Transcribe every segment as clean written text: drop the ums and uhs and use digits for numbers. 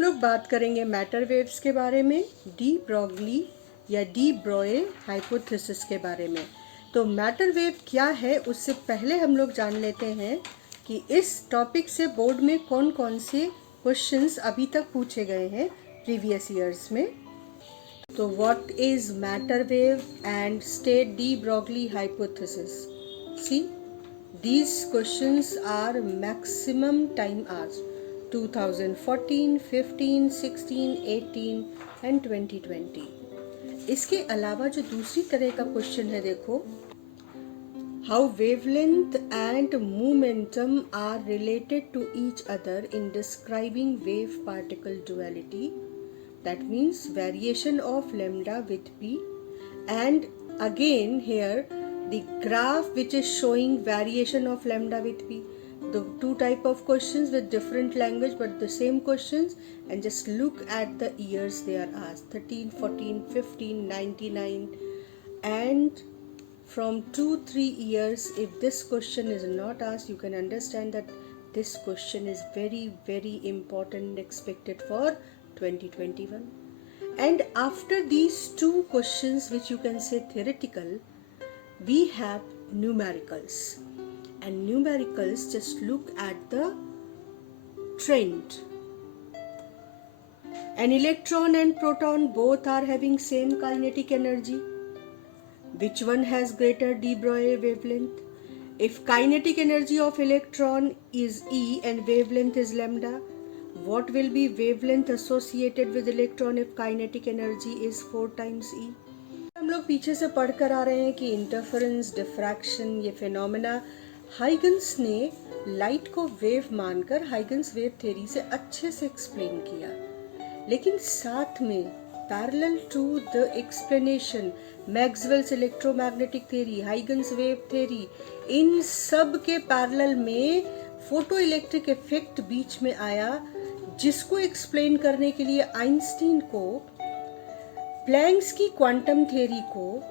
हम लोग बात करेंगे मैटर वेव्स के बारे में, डी ब्रॉगली या डी ब्रॉय हाइपोथेसिस के बारे में। तो मैटर वेव क्या है उससे पहले हम लोग जान लेते हैं कि इस टॉपिक से बोर्ड में कौन कौन से क्वेश्चंस अभी तक पूछे गए हैं प्रीवियस ईयर्स में। तो what is matter wave and state de Broglie hypothesis. See, these questions are maximum time asked 2014, 15, 16, 18 and 2020। इसके अलावा जो दूसरी तरह का क्वेश्चन है, देखो, how wavelength and momentum are related to each other in describing wave particle duality, that means variation of lambda with p, and again here the graph which is showing variation of lambda with p. The two type of questions with different language but the same questions, and just look at the years they are asked: 13, 14, 15, 99, and from 2-3 years. If this question is not asked, you can understand that this question is very very important and expected for 2021. And after these two questions, which you can say theoretical, we have numericals. And numericals, just look at the trend. An electron and proton both are having same kinetic energy. Which one has greater de Broglie wavelength? If kinetic energy of electron is E and wavelength is lambda, what will be wavelength associated with electron if kinetic energy is 4 times E? हम लोग पीछे से पढ़ कर आ रहे हैं कि interference, diffraction, ये फिनोमेना हाइगन्स ने लाइट को वेव मानकर हाइगन्स वेव थ्योरी से अच्छे से एक्सप्लेन किया। लेकिन साथ में parallel to the explanation Maxwell's electromagnetic theory, Huygens wave theory, इन सब के पैरेलल में फोटो इलेक्ट्रिक इफेक्ट बीच में आया, जिसको एक्सप्लेन करने के लिए आइंस्टीन को प्लैंक्स की क्वांटम थ्योरी को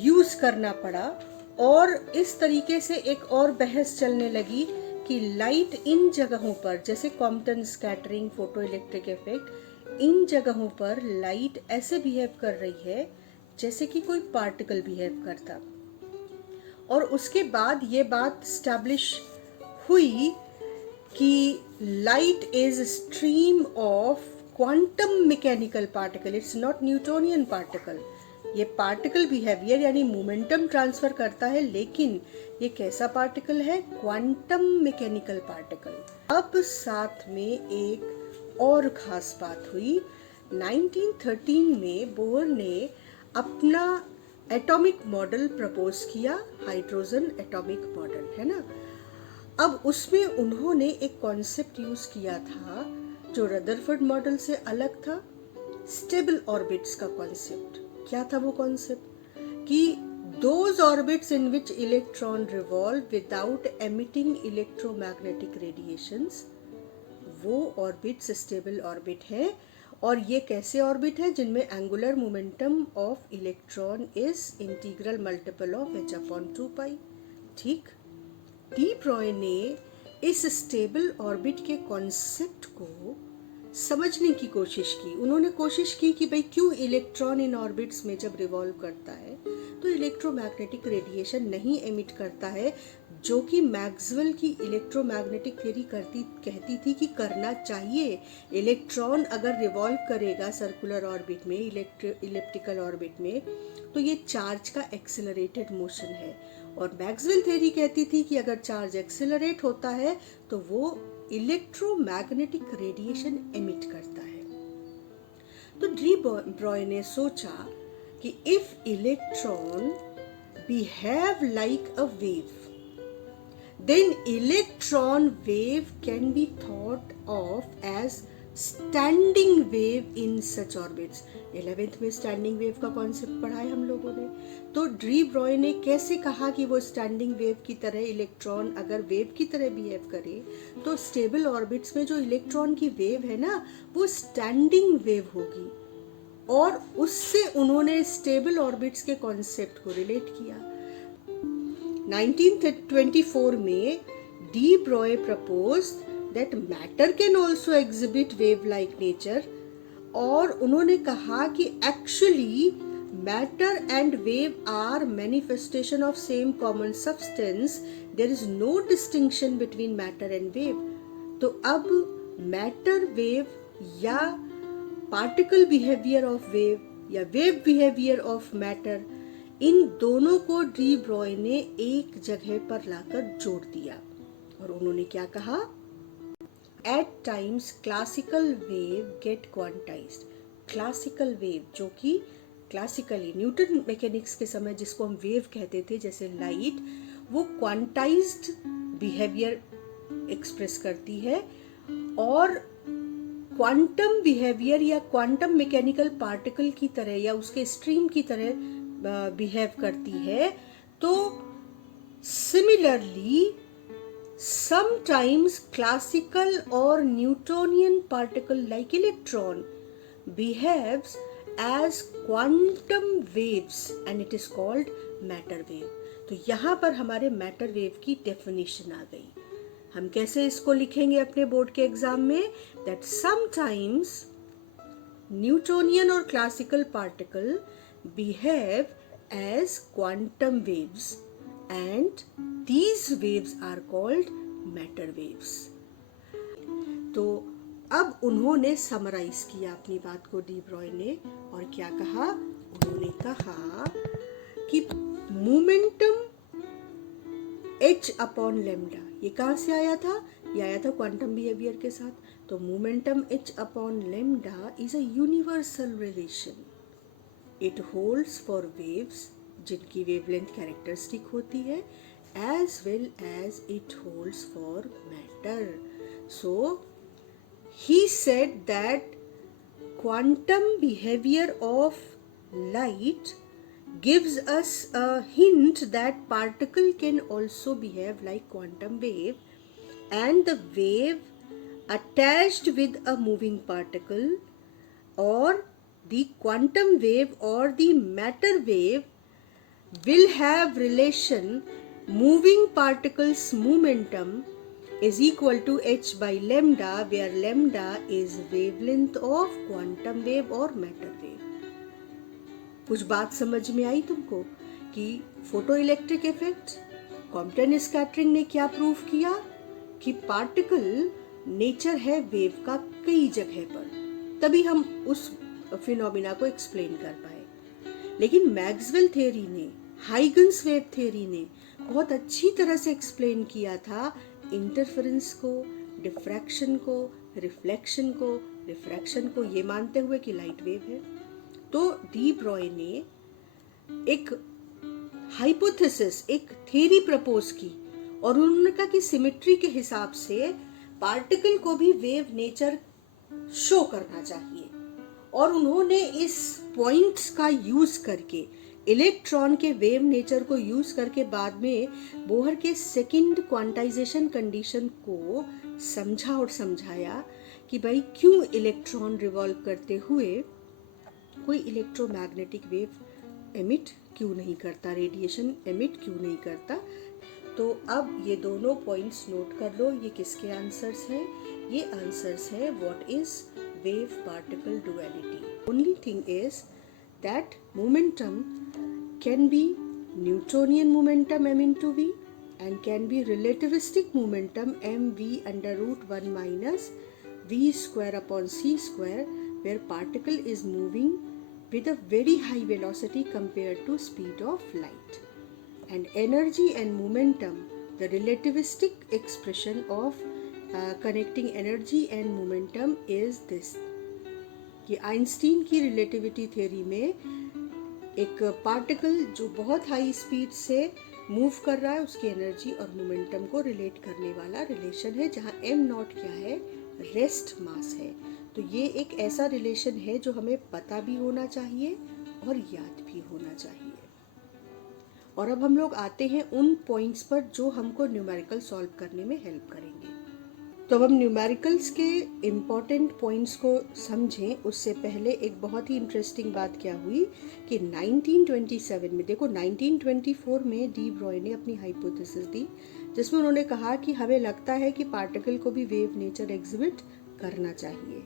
यूज करना पड़ा। और इस तरीके से एक और बहस चलने लगी कि लाइट इन जगहों पर, जैसे Compton scattering, photo electric effect, इन जगहों पर लाइट ऐसे बिहेव कर रही है जैसे कि कोई पार्टिकल बिहेव करता। और उसके बाद ये बात स्टैब्लिश हुई कि light is stream of quantum mechanical particle, it's not Newtonian particle. ये पार्टिकल बिहेवियर यानी मोमेंटम ट्रांसफर करता है, लेकिन ये कैसा पार्टिकल है? Quantum mechanical particle. अब साथ में एक और खास बात हुई। 1913 में बोर ने अपना एटॉमिक मॉडल प्रपोज किया, हाइड्रोजन एटॉमिक मॉडल, है ना। अब उसमें उन्होंने एक कॉन्सेप्ट यूज किया था जो रदरफोर्ड मॉडल से अलग था, स्टेबल ऑर्बिट्स का कॉन्सेप्ट। क्या था वो कॉन्सेप्ट? कि those orbits in which electron revolve without emitting electromagnetic radiations, वो ऑर्बिट्स स्टेबल ऑर्बिट है। और ये कैसे ऑर्बिट है? जिनमें angular momentum of electron is integral multiple of h/2π। ठीक, डी ब्रॉय ने इस स्टेबल ऑर्बिट के कॉन्सेप्ट को समझने की कोशिश की। उन्होंने कोशिश की कि भाई क्यों इलेक्ट्रॉन इन ऑर्बिट्स में जब रिवॉल्व करता है तो इलेक्ट्रोमैग्नेटिक रेडिएशन नहीं एमिट करता है, जो कि मैक्सवेल की इलेक्ट्रोमैग्नेटिक थ्योरी कहती थी कि करना चाहिए। इलेक्ट्रॉन अगर रिवॉल्व करेगा सर्कुलर ऑर्बिट में, इलिप्टिकल ऑर्बिट में, तो ये चार्ज का एक्सेलरेटेड मोशन है। और मैक्सवेल थ्योरी कहती थी कि अगर चार्ज एक्सेलरेट होता है तो वो इलेक्ट्रोमैग्नेटिक रेडिएशन एमिट करता है। तो डी ब्रॉय ने सोचा कि if electron behave like a wave, then electron wave can be thought of as standing wave in such orbits। 11th में स्टैंडिंग वेव का कॉन्सेप्ट पढ़ा है हम लोगों ने। तो डी ब्रॉय ने कैसे कहा कि वो स्टैंडिंग वेव की तरह, इलेक्ट्रॉन अगर वेव की तरह बिहेव करे तो स्टेबल ऑर्बिट्स में जो इलेक्ट्रॉन की वेव है ना, वो स्टैंडिंग वेव होगी। और उससे उन्होंने स्टेबल ऑर्बिट्स के कॉन्सेप्ट को रिलेट किया। 1924 में D Broglie proposed that matter can also exhibit wave like nature, और उन्होंने कहा कि actually matter and wave are manifestation of same common substance, there is no distinction between matter and wave. तो अब matter wave या particle behavior of wave या wave behavior of matter, इन दोनों को डी ब्रॉय ने एक जगह पर लाकर जोड़ दिया और उन्होंने क्या कहा, at times classical wave get quantized. Classical wave जो कि क्लासिकली न्यूटन मैकेनिक्स के समय जिसको हम वेव कहते थे जैसे लाइट, वो क्वांटाइज्ड बिहेवियर एक्सप्रेस करती है और क्वांटम बिहेवियर या क्वांटम मैकेनिकल पार्टिकल की तरह या उसके स्ट्रीम की तरह बिहेव करती है. तो सिमिलरली समटाइम्स क्लासिकल और Newtonian particle like electron behaves as quantum waves and it is called matter wave. तो यहाँ पर हमारे मैटर वेव की डेफिनेशन आ गई. हम कैसे इसको लिखेंगे अपने बोर्ड के एग्जाम में, that sometimes न्यूटोनियन और classical particle behave as quantum waves and these waves are called matter waves. तो अब उन्होंने समराइज किया अपनी बात को डी ब्रॉय ने और क्या कहा, उन्होंने कहा कि मोमेंटम h अपॉन लेमडा, ये कहाँ से आया था, ये आया था क्वांटम बिहेवियर के साथ. तो momentum h upon lambda is a universal relation. It holds for waves जिनकी वेवलेंथ कैरेक्टरिस्टिक होती है, as well as it holds for matter. So he said that quantum behavior of light gives us a hint that particle can also behave like quantum wave, and the wave attached with a moving particle or the quantum wave or the matter wave will have relation moving particles momentum is equal to h by lambda, where lambda is wavelength of quantum wave or matter wave. कुछ बात समझ में आई तुमको कि photo electric effect, Compton scattering ने क्या prove किया कि पार्टिकल नेचर है वेव का कई जगह पर, तभी हम उस फिनोमिना को एक्सप्लेन कर पाए. लेकिन मैक्सवेल थ्योरी ने, हाइगन्स वेव थ्योरी ने बहुत अच्छी तरह से एक्सप्लेन किया था इंटरफेरेंस को, डिफ्रैक्शन को, रिफ्रैक्शन को ये मानते हुए कि लाइट वेव है. तो डी ब्रॉय ने एक हाइपोथेसिस, एक थ्योरी प्रपोज की और उन्होंने कहा कि सिमेट्री के हिसाब से पार्टिकल को भी वेव नेचर शो करना चाहिए. और उन्होंने इस पॉइंट्स का यूज करके, इलेक्ट्रॉन के वेव नेचर को यूज करके बाद में बोहर के सेकंड क्वांटाइजेशन कंडीशन को समझा और समझाया कि भाई क्यों इलेक्ट्रॉन रिवॉल्व करते हुए कोई इलेक्ट्रोमैग्नेटिक वेव एमिट क्यों नहीं करता, रेडिएशन एमिट क्यों नहीं करता. तो अब ये दोनों पॉइंट्स नोट कर लो. ये किसके आंसर्स हैं? ये आंसर्स है what is wave particle duality. Only thing is that momentum can be Newtonian momentum m into v and can be relativistic momentum mv under root 1 minus v square upon c square, where particle is moving with a very high velocity compared to speed of light. And energy and momentum, the relativistic expression of connecting energy and momentum is this. कि Einstein की relativity theory में एक particle जो बहुत high speed से move कर रहा है उसकी एनर्जी और मोमेंटम को रिलेट करने वाला रिलेशन है, जहाँ m नॉट क्या है, रेस्ट मास है. तो ये एक ऐसा रिलेशन है जो हमें पता भी होना चाहिए और याद भी होना चाहिए. और अब हम लोग आते हैं उन पॉइंट्स पर जो हमको न्यूमेरिकल सॉल्व करने में हेल्प करेंगे. तो अब हम न्यूमेरिकल्स के इम्पॉर्टेंट पॉइंट्स को समझें उससे पहले एक बहुत ही इंटरेस्टिंग बात क्या हुई कि 1927 में, देखो 1924 में डी ब्रॉय ने अपनी हाइपोथेसिस दी जिसमें उन्होंने कहा कि हमें लगता है कि पार्टिकल को भी वेव नेचर एग्जिबिट करना चाहिए,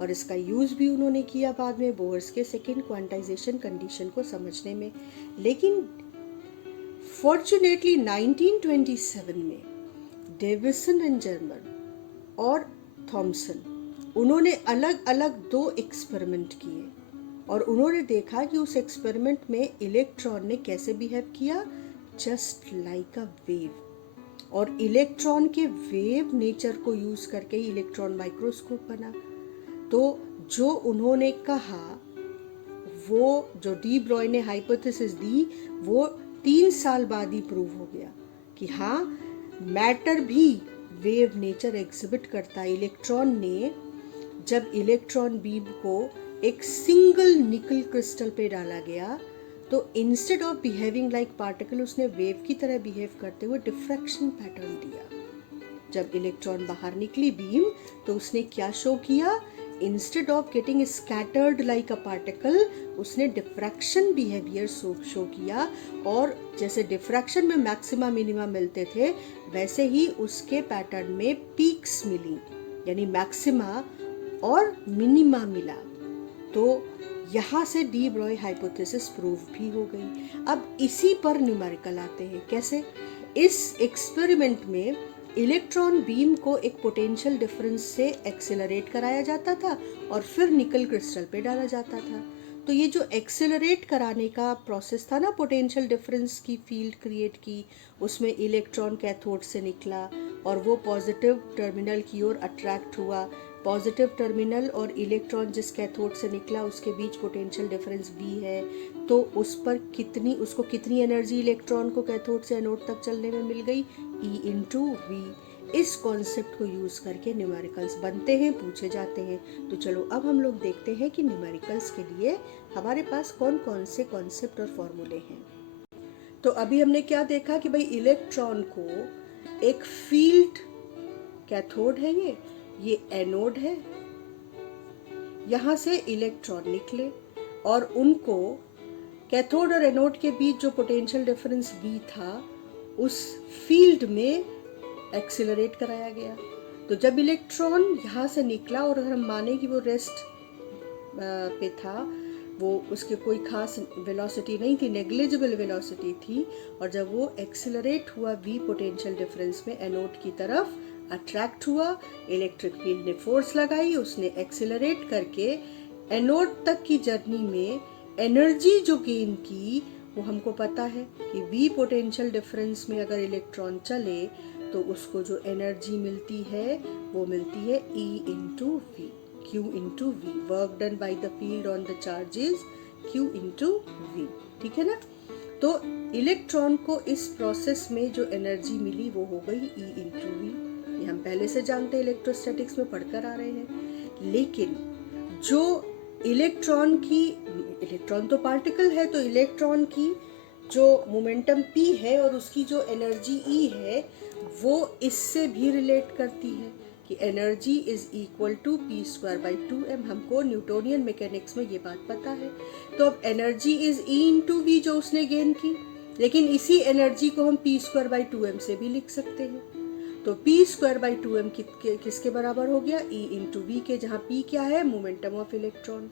और इसका यूज भी उन्होंने किया बाद में बोर्स के सेकेंड क्वांटाइजेशन कंडीशन को समझने में। लेकिन फॉर्चुनेटली 1927 में डेविसन एंड जर्मन और थॉमसन, उन्होंने अलग अलग 2 एक्सपेरिमेंट किए, और उन्होंने देखा कि उस एक्सपेरिमेंट में इलेक्ट्रॉन ने कैसे बिहेव किया, जस्ट लाइक अ वेव। और इलेक्ट्रॉन के वेव नेचर को यूज करके ही इलेक्ट्रॉन माइक्रोस्कोप बना। तो जो उन्होंने कहा, वो जो डी ब्रॉय ने हाइपोथेसिस दी, वो 3 साल बाद ही प्रूव हो गया कि हाँ, मैटर भी वेव नेचर एग्जिबिट करता है। इलेक्ट्रॉन ने, जब इलेक्ट्रॉन बीम को एक सिंगल निकल क्रिस्टल पे डाला गया, तो instead of behaving like particle, उसने वेव की तरह बिहेव करते हुए डिफ्रैक्शन पैटर्न दिया। जब इलेक्ट्रॉन बाहर निकली बीम, तो उसने क्या शो किया, instead of getting scattered like a particle, उसने डिफ्रैक्शन बिहेवियर शो किया। और जैसे डिफ्रैक्शन में मैक्सिमा मिनिमा मिलते थे, वैसे ही उसके पैटर्न में पीक्स मिली, यानी मैक्सिमा और मिनिमा मिला। तो यहाँ से डी ब्रॉय हाइपोथेसिस प्रूव भी हो गई। अब इसी पर न्यूमेरिकल आते हैं। कैसे? इस एक्सपेरिमेंट में इलेक्ट्रॉन बीम को एक पोटेंशियल डिफरेंस से एक्सेलरेट कराया जाता था और फिर निकल क्रिस्टल पे डाला जाता था। तो ये जो एक्सेलरेट कराने का प्रोसेस था ना, पोटेंशियल डिफरेंस की फील्ड क्रिएट की, उसमें इलेक्ट्रॉन कैथोड से निकला और वो पॉजिटिव टर्मिनल की ओर अट्रैक्ट हुआ। पॉजिटिव टर्मिनल और इलेक्ट्रॉन जिस कैथोड से निकला, उसके बीच पोटेंशियल डिफरेंस V है, तो उस पर उसको कितनी एनर्जी इलेक्ट्रॉन को कैथोड से एनोड तक चलने में मिल गई, E/V। इस कॉन्सेप्ट को यूज करके न्यूमेरिकल्स बनते हैं, पूछे जाते हैं। तो चलो अब हम लोग देखते हैं कि न्यूमेरिकल्स के लिए हमारे पास कौन कौन से कॉन्सेप्ट और फॉर्मूले हैं। तो अभी हमने क्या देखा कि भाई इलेक्ट्रॉन को एक फील्ड, कैथोड है ये एनोड है, यहां से इलेक्ट्रॉन निकले और उनको कैथोड और एनोड के बीच जो पोटेंशियल डिफरेंस V था, उस फील्ड में एक्सीलरेट कराया गया। तो जब इलेक्ट्रॉन यहाँ से निकला, और अगर हम माने कि वो रेस्ट पे था, वो उसके कोई खास वेलोसिटी नहीं थी, नेग्लिजिबल वेलोसिटी थी, और जब वो एक्सीलरेट हुआ V पोटेंशियल डिफरेंस में एनोड की तरफ अट्रैक्ट हुआ, इलेक्ट्रिक फील्ड ने फोर्स लगाई, उसने एक्सीलरेट करके एनोड तक की जर्नी में एनर्जी जो गेन की, वो हमको पता है कि V पोटेंशियल डिफरेंस में अगर इलेक्ट्रॉन चले तो उसको जो एनर्जी मिलती है वो मिलती है E/V, Q/V। Work done by the field on the charge is Q/V। ठीक है ना? तो इलेक्ट्रॉन को इस प्रोसेस में जो एनर्जी मिली वो हो गई E/V। ये हम पहले से जानते हैं, इलेक्ट्रोस्टैटिक्स में पढ़कर आ रहे हैं। लेकिन जो इलेक्ट्रॉन तो पार्टिकल है, तो इलेक्ट्रॉन की जो मोमेंटम P है और उसकी जो एनर्जी E है, वो इससे भी रिलेट करती है कि energy is equal to p²/2m। हमको न्यूटोनियन मैकेनिक्स में ये बात पता है। तो अब एनर्जी इज E/V जो उसने गेन की, लेकिन इसी एनर्जी को हम p²/2m से भी लिख सकते हैं। तो p²/2m किसके बराबर हो गया, E/V के, जहाँ p क्या है, मोमेंटम ऑफ इलेक्ट्रॉन।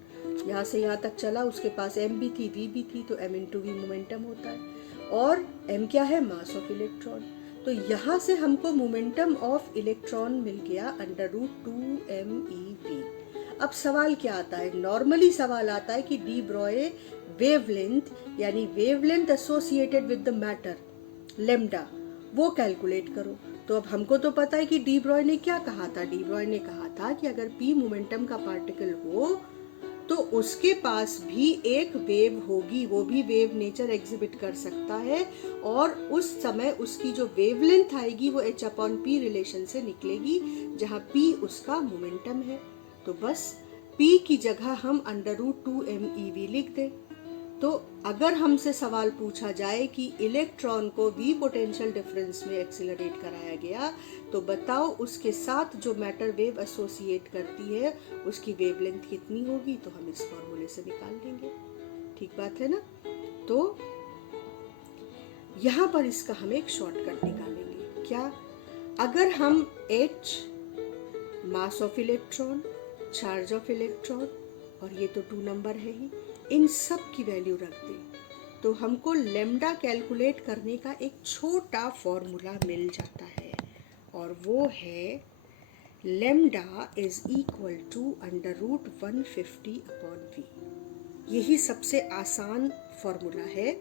यहाँ से यहाँ तक चला, उसके पास m भी थी, v भी थी, तो m/v मोमेंटम होता है। और m क्या है, मास ऑफ इलेक्ट्रॉन। तो यहाँ से हमको मोमेंटम ऑफ इलेक्ट्रॉन मिल गया √2mEv। अब सवाल क्या आता है, नॉर्मली सवाल आता है कि डी ब्रॉय वेवलेंथ, यानी wavelength associated with the matter lambda, वो कैलकुलेट करो। तो अब हमको तो पता है कि डी ब्रॉय ने क्या कहा था। डी ब्रॉय ने कहा था कि अगर p मोमेंटम का पार्टिकल हो तो उसके पास भी एक वेव होगी, वो भी वेव नेचर एग्जिबिट कर सकता है, और उस समय उसकी जो वेवलेंथ आएगी वो h/p रिलेशन से निकलेगी, जहाँ p उसका मोमेंटम है। तो बस p की जगह हम √2mEv लिख दें। तो अगर हमसे सवाल पूछा जाए कि इलेक्ट्रॉन को V पोटेंशियल डिफरेंस में एक्सीलरेट कराया गया, तो बताओ उसके साथ जो मैटर वेव एसोसिएट करती है उसकी वेवलेंथ कितनी होगी, तो हम इस फॉर्मूले से निकाल लेंगे। ठीक बात है ना? तो यहाँ पर इसका हम एक शॉर्टकट निकालेंगे। क्या? अगर हम H mass of electron, charge of electron, और ये तो 2 नंबर है ही, इन सब की वैल्यू रख दें तो हमको लेम्डा कैलकुलेट करने का एक छोटा फॉर्मूला मिल जाता है, और वो है lambda is equal to √150/V। यही सबसे आसान फॉर्मूला है।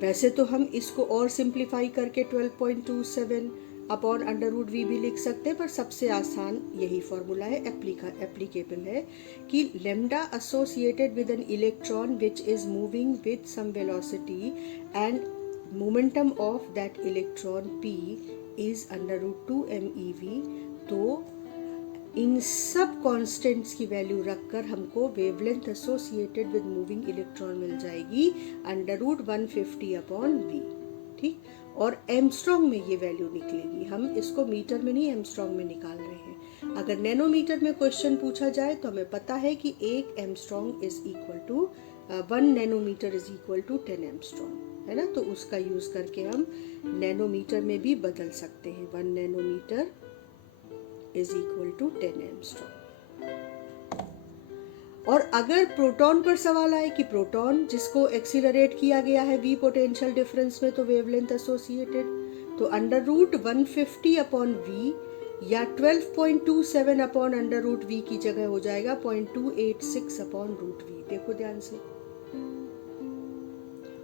वैसे तो हम इसको और सिंप्लीफाई करके 12.27/√V भी लिख सकते हैं, पर सबसे आसान यही फॉर्मूला है, एप्लीकेबल है कि lambda associated with an electron which is moving with some velocity and momentum of that electron P is √2mEV। तो इन सब कांस्टेंट्स की वैल्यू रखकर हमको wavelength associated with moving electron मिल जाएगी √150/V। ठीक, और एमस्ट्रॉन्ग में ये वैल्यू निकलेगी। हम इसको मीटर में नहीं, एमस्ट्रॉन्ग में निकाल रहे हैं। अगर नैनोमीटर में क्वेश्चन पूछा जाए तो हमें पता है कि 1 angstrom is equal to 1 nanometre is equal to 10 angstrom, है ना। तो उसका यूज करके हम नैनोमीटर में भी बदल सकते हैं। 1 nanometre is equal to 10 angstrom. और अगर प्रोटॉन पर सवाल आए कि प्रोटॉन जिसको एक्सीलरेट किया गया है V पोटेंशियल डिफरेंस में, तो वेवलेंथ एसोसिएटेड, तो √150/V या 12.27/√V की जगह हो जाएगा 0.286/√V। देखो ध्यान से।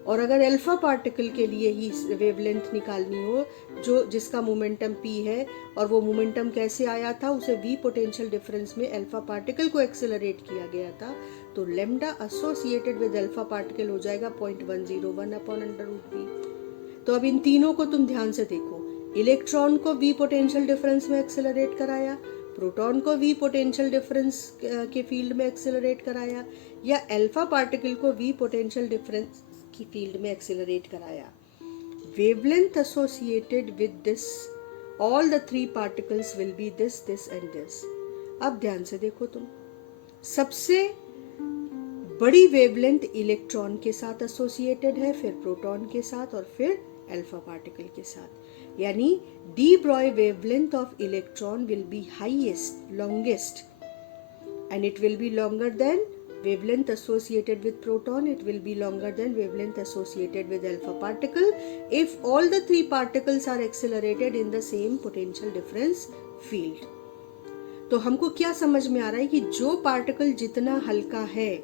और अगर अल्फा पार्टिकल के लिए ही वेवलेंथ निकालनी हो, जो जिसका मोमेंटम P है, और वो मोमेंटम कैसे आया था, उसे V पोटेंशियल डिफरेंस में अल्फा पार्टिकल को एक्सेलरेट किया गया था, तो lambda associated with alpha particle हो जाएगा 0.101/√V। तो अब इन तीनों को तुम ध्यान से देखो। इलेक्ट्रॉन को V पोटेंशियल डिफरेंस में एक्सेलरेट कराया, प्रोटॉन को V पोटेंशियल डिफरेंस के फील्ड में एक्सेलरेट कराया, या अल्फा पार्टिकल को V पोटेंशियल डिफरेंस की फील्ड में एक्सेलरेट कराया। Wavelength associated with this, all the 3 particles will be this, this and this. अब ध्यान से देखो तुम, सबसे बड़ी वेवलेंथ इलेक्ट्रॉन के साथ एसोसिएटेड है, फिर प्रोटॉन के साथ, और फिर अल्फा पार्टिकल के साथ। यानी D Broglie wavelength of electron will B highest, longest, and it will B longer than wavelength associated with proton. It will be longer than wavelength associated with alpha particle if all the 3 particles are accelerated in the same potential difference field. तो हमको क्या समझ में आ रहा है कि जो particle जितना हल्का है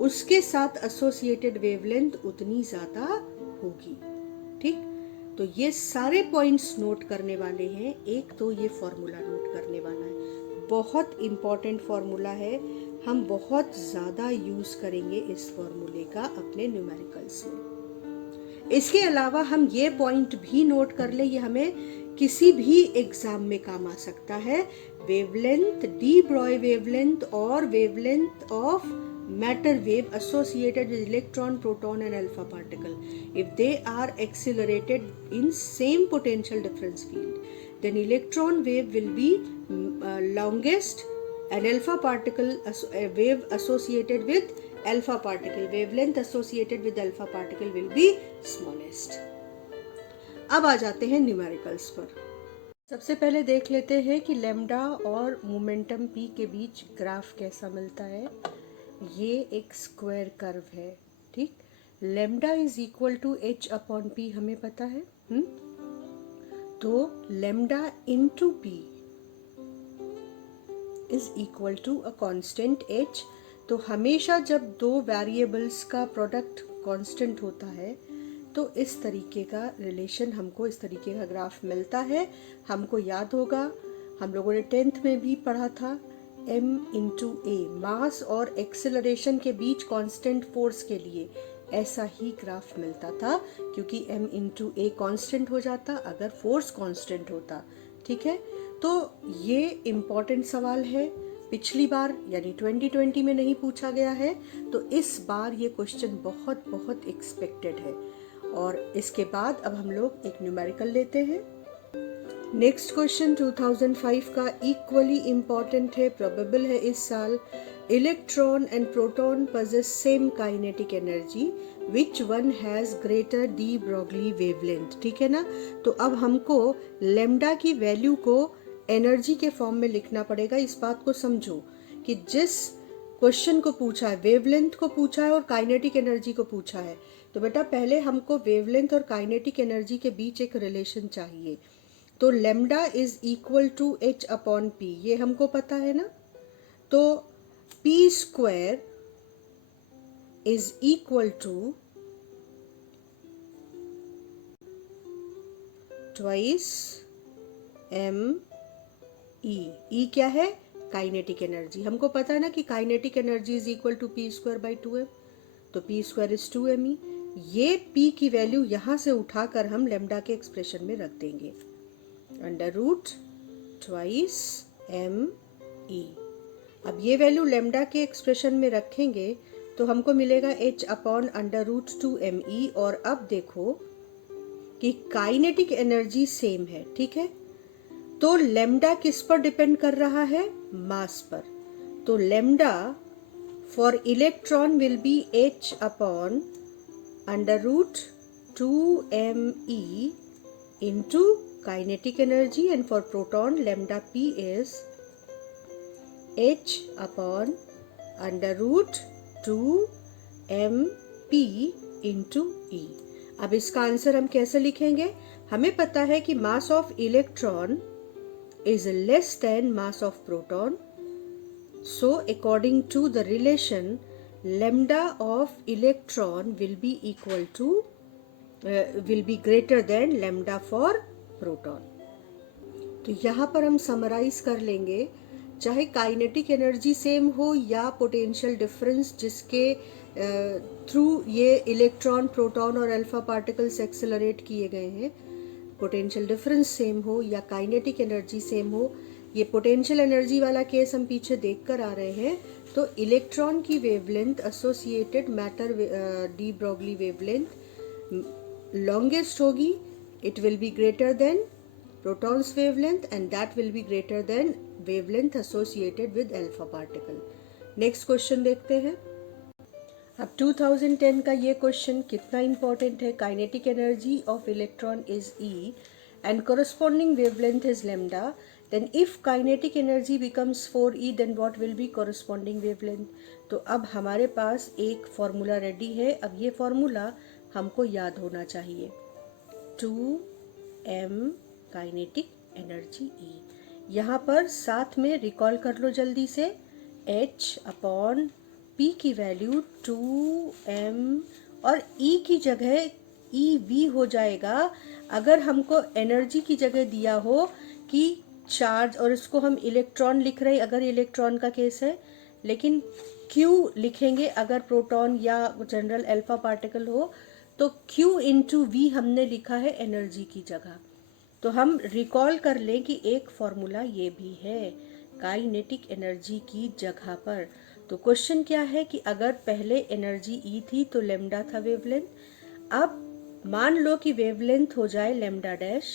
उसके साथ एसोसिएटेड वेवलेंथ उतनी ज्यादा होगी। ठीक, तो ये सारे पॉइंट्स नोट करने वाले हैं। एक तो ये फॉर्मूला नोट करने वाला है, बहुत इंपॉर्टेंट फॉर्मूला है, हम बहुत ज़्यादा यूज़ करेंगे इस फॉर्मूले का अपने न्यूमेरिकल्स में। इसके अलावा हम ये पॉइंट भी नोट कर ले, ये हमें किसी भी एग्जाम में काम आ सकता है। वेवलेंथ, डी ब्रॉय वेवलेंथ और wavelength of matter wave associated with electron, proton and alpha particle, if they are accelerated in same potential difference field, then electron wave will be longest, an alpha particle wave associated with alpha particle, wavelength associated with alpha particle will be smallest. अब आ जाते हैं numericals पर। सबसे पहले देख लेते हैं कि लेम्डा और मोमेंटम P के बीच ग्राफ कैसा मिलता है। ये एक स्क्वायर कर्व है। ठीक, lambda is equal to H/P हमें पता है। तो lambda into P is equal to a constant H। तो हमेशा जब दो वेरिएबल्स का प्रोडक्ट कांस्टेंट होता है तो इस तरीके का रिलेशन, हमको इस तरीके का ग्राफ मिलता है। हमको याद होगा, हम लोगों ने 10th में भी पढ़ा था, m/a, मास और एक्सेलरेशन के बीच कांस्टेंट फोर्स के लिए ऐसा ही ग्राफ मिलता था, क्योंकि m/a कांस्टेंट हो जाता अगर फोर्स कांस्टेंट होता। ठीक है, तो ये इम्पॉर्टेंट सवाल है, पिछली बार यानी 2020 में नहीं पूछा गया है, तो इस बार ये क्वेश्चन बहुत बहुत एक्सपेक्टेड है। और इसके बाद अब हम लोग एक न्यूमेरिकल लेते हैं। नेक्स्ट क्वेश्चन 2005 का इक्वली इम्पॉर्टेंट है, प्रोबेबल है इस साल। Electron and proton possess same kinetic energy which one has greater D Broglie wavelength, ठीक है ना। तो अब हमको लेमडा की वैल्यू को एनर्जी के फॉर्म में लिखना पड़ेगा। इस बात को समझो कि जिस क्वेश्चन को पूछा है, वेवलेंथ को पूछा है और काइनेटिक एनर्जी को पूछा है, तो बेटा पहले हमको वेवलेंथ और काइनेटिक एनर्जी के बीच एक रिलेशन चाहिए। तो lambda is equal to H upon P, ये हमको पता है ना। तो P square is equal to twice M E. E क्या है? Kinetic energy. हमको पता है ना कि kinetic energy is equal to P square by 2m, तो पी स्क्वायर इज 2me। ये पी की वैल्यू यहां से उठाकर हम लेमडा के एक्सप्रेशन में रख देंगे, under root twice M E. अब ये वैल्यू लेमडा के एक्सप्रेशन में रखेंगे तो हमको मिलेगा h upon under root 2me। और अब देखो कि काइनेटिक एनर्जी सेम है, ठीक है। तो लेमडा किस पर डिपेंड कर रहा है? मास पर। तो lambda for electron will be h upon under root 2me into kinetic energy, and for proton lambda p is h upon under root 2mp into e। अब इसका आंसर हम कैसे लिखेंगे? हमें पता है कि mass of electron is less than mass of proton, so according to the relation lambda of electron will be equal to will be greater than lambda for proton। तो यहाँ पर हम समराइज कर लेंगे, चाहे काइनेटिक एनर्जी सेम हो या potential difference जिसके थ्रू ये इलेक्ट्रॉन, प्रोटॉन और अल्फा पार्टिकल्स एक्सेलरेट किए गए हैं, पोटेंशियल डिफरेंस सेम हो या काइनेटिक एनर्जी सेम हो, ये पोटेंशियल एनर्जी वाला केस हम पीछे देख कर आ रहे हैं। तो इलेक्ट्रॉन की wavelength associated matter de Broglie wavelength longest होगी, it will be greater than proton's wavelength and that will be greater than wavelength associated with alpha particle. Next question देखते हैं। अब 2010 का ये क्वेश्चन कितना इंपॉर्टेंट है। Kinetic energy of electron is E and corresponding wavelength is lambda, then if kinetic energy becomes 4e then what will be corresponding wavelength। तो अब हमारे पास एक फॉर्मूला रेडी है। अब ये फॉर्मूला हमको याद होना चाहिए, 2m काइनेटिक एनर्जी e। यहाँ पर साथ में रिकॉल कर लो जल्दी से, h अपॉन p की वैल्यू 2m और e की जगह EV हो जाएगा। अगर हमको एनर्जी की जगह दिया हो कि चार्ज, और इसको हम इलेक्ट्रॉन लिख रहे हैं अगर इलेक्ट्रॉन का केस है, लेकिन Q लिखेंगे अगर प्रोटॉन या जनरल अल्फा पार्टिकल हो, तो Q इंटू V हमने लिखा है एनर्जी की जगह। तो हम रिकॉल कर लें कि एक फॉर्मूला ये भी है काइनेटिक एनर्जी की जगह पर। तो क्वेश्चन क्या है कि अगर पहले एनर्जी E थी तो लेमडा था वेवलेंथ, अब मान लो कि वेवलेंथ हो जाए लेमडा डैश,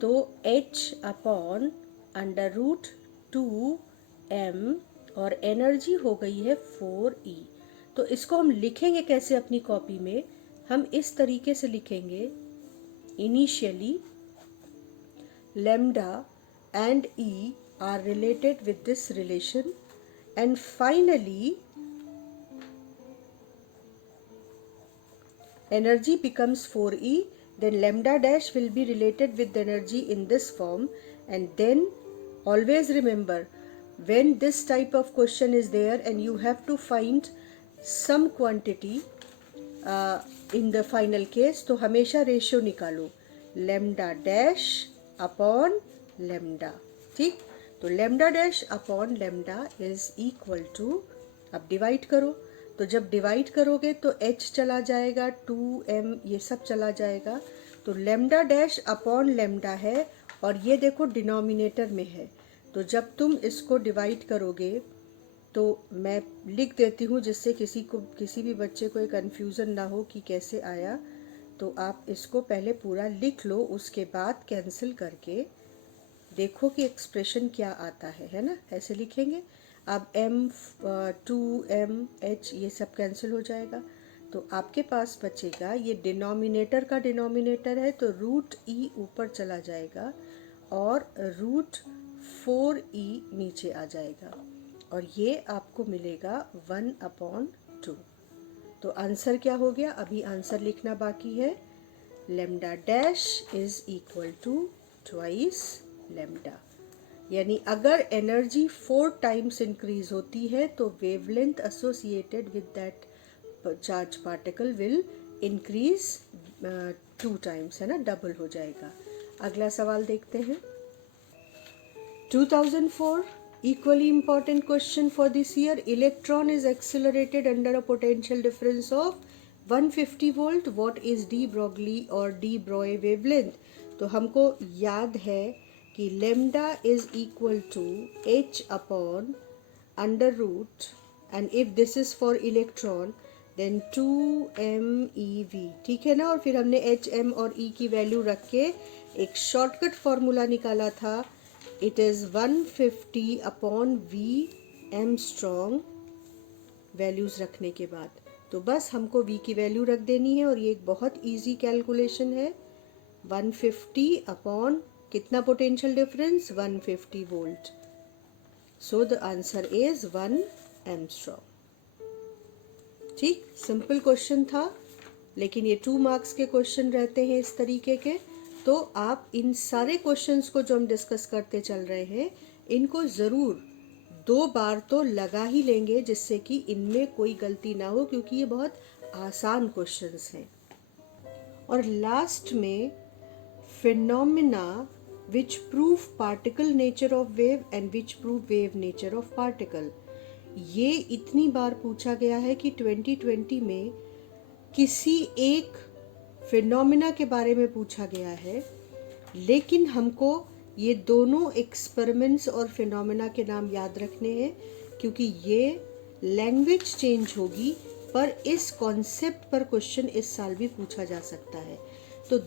तो h upon under root 2m और एनर्जी हो गई है 4e। तो इसको हम लिखेंगे कैसे अपनी कॉपी में? हम इस तरीके से लिखेंगे, initially lambda and e are related with this relation and finally energy becomes 4e, then lambda dash will be related with the energy in this form, and then always remember when this type of question is there and you have to find some quantity in the final case, तो हमेशा ratio निकालो lambda dash upon lambda, ठीक। तो lambda dash upon lambda is equal to, अब divide करो, तो जब divide करोगे तो h चला जाएगा, 2m ये सब चला जाएगा, तो लेमडा डैश अपॉन लेमडा है और ये देखो डिनोमिनेटर में है। तो जब तुम इसको डिवाइड करोगे तो मैं लिख देती हूँ जिससे किसी भी बच्चे को एक कन्फ्यूज़न ना हो कि कैसे आया। तो आप इसको पहले पूरा लिख लो, उसके बाद कैंसिल करके देखो कि एक्सप्रेशन क्या आता है ना। ऐसे लिखेंगे। अब m 2m h ये सब कैंसिल हो जाएगा, तो आपके पास बचेगा, ये डिनोमिनेटर का डिनोमिनेटर है तो रूट ई ऊपर चला जाएगा और रूट 4e नीचे आ जाएगा और ये आपको मिलेगा 1/2। तो आंसर क्या हो गया? अभी आंसर लिखना बाकी है। Lambda dash is equal to twice lambda, यानी अगर एनर्जी 4 टाइम्स इंक्रीज होती है तो wavelength associated with that charge particle will increase 2 times, है ना, डबल हो जाएगा। अगला सवाल देखते हैं। 2004 equally important question for this year. Electron is accelerated under a potential difference of 150 volt. What is de Broglie or de Broglie wavelength? तो हमको याद है कि lambda is equal to h upon under root, and if this is for electron then 2mev, ठीक है ना। और फिर हमने h, m और e की वैल्यू रख के एक शॉर्टकट फॉर्मूला निकाला था। It is 150 upon V am strong, values रखने के बाद तो बस हमको v की वैल्यू रख देनी है और ये एक बहुत इजी कैलकुलेशन है। 150 अपॉन कितना potential difference? 150 volt. So the answer is 1 Armstrong. ठीक, सिंपल क्वेश्चन था, लेकिन ये 2 मार्क्स के क्वेश्चन रहते हैं इस तरीके के। तो आप इन सारे क्वेश्चंस को जो हम डिस्कस करते चल रहे हैं इनको ज़रूर 2 बार तो लगा ही लेंगे, जिससे कि इनमें कोई गलती ना हो, क्योंकि ये बहुत आसान क्वेश्चंस हैं। और लास्ट में phenomena which prove particle nature of wave and which prove wave nature of particle, ये इतनी बार पूछा गया है कि 2020 में किसी एक फिनोमिना के बारे में पूछा गया है, लेकिन हमको ये दोनों एक्सपेरिमेंट्स और फिनोमिना के नाम याद रखने हैं, क्योंकि ये लैंग्वेज चेंज होगी पर इस कॉन्सेप्ट पर क्वेश्चन इस साल भी पूछा जा सकता है। तो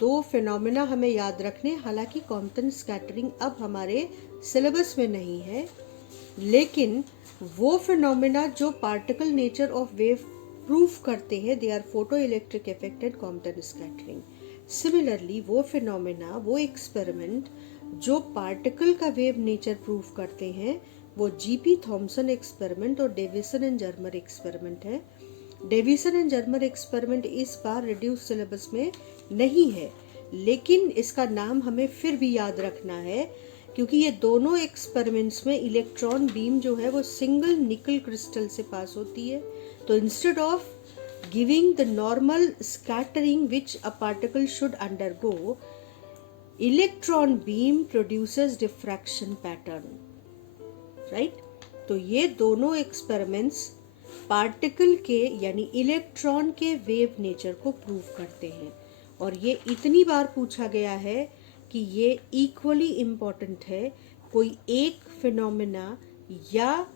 दो फिनोमिना हमें याद रखने। हालांकि कॉम्पटन स्कैटरिंग अब हमारे सिलेबस में नहीं है, लेकिन वो फिनोमिना जो particle nature of wave prove करते हैं, they are photo electric effect and Compton scattering. Similarly वो फिनोमिना, वो एक्सपेरिमेंट जो पार्टिकल का वेव नेचर प्रूव करते हैं, वो जीपी थॉमसन एक्सपेरिमेंट और डेविसन एंड जर्मर एक्सपेरिमेंट है। डेविसन एंड जर्मर एक्सपेरिमेंट इस बार रिड्यूस सिलेबस में नहीं है, लेकिन इसका नाम हमें फिर भी याद रखना है, क्योंकि ये दोनों एक्सपेरिमेंट्स में इलेक्ट्रॉन बीम जो है वो सिंगल निकल क्रिस्टल से पास होती है। तो instead of giving the normal scattering which a particle should undergo, electron beam produces diffraction pattern, right. तो ये दोनों एक्सपेरिमेंट्स पार्टिकल के यानी इलेक्ट्रॉन के वेव नेचर को प्रूव करते हैं, और ये इतनी बार पूछा गया है कि ये इक्वली इम्पॉर्टेंट है। कोई एक फिनोमिना या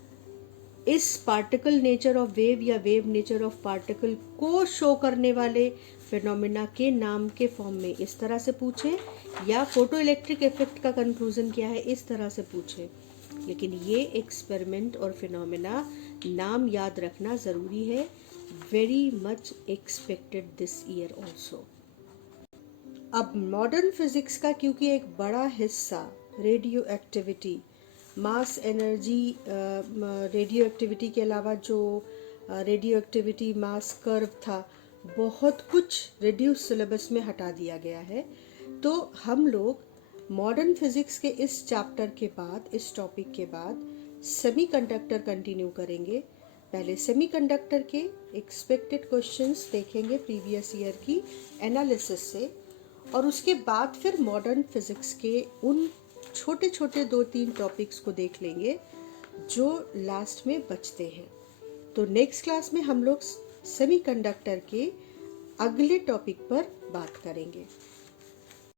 इस पार्टिकल नेचर ऑफ वेव या वेव नेचर ऑफ पार्टिकल को शो करने वाले फिनोमिना के नाम के फॉर्म में इस तरह से पूछे, या फोटो इलेक्ट्रिक इफेक्ट का कंक्लूजन क्या है इस तरह से पूछे, लेकिन ये एक्सपेरिमेंट और फिनोमिना नाम याद रखना ज़रूरी है। Very much expected this year also. अब मॉडर्न फिजिक्स का क्योंकि एक बड़ा हिस्सा radio activity, mass energy, radio activity के अलावा जो रेडियो एक्टिविटी मास कर्व था, बहुत कुछ रिड्यूस सिलेबस में हटा दिया गया है। तो हम लोग मॉडर्न फिजिक्स के इस चैप्टर के बाद, इस टॉपिक के बाद सेमीकंडक्टर कंटिन्यू करेंगे। पहले सेमीकंडक्टर के एक्सपेक्टेड क्वेश्चंस देखेंगे प्रीवियस ईयर की एनालिसिस से, और उसके बाद फिर मॉडर्न फिजिक्स के उन छोटे छोटे 2-3 टॉपिक्स को देख लेंगे जो लास्ट में बचते हैं। तो नेक्स्ट क्लास में हम लोग सेमीकंडक्टर के अगले टॉपिक पर बात करेंगे।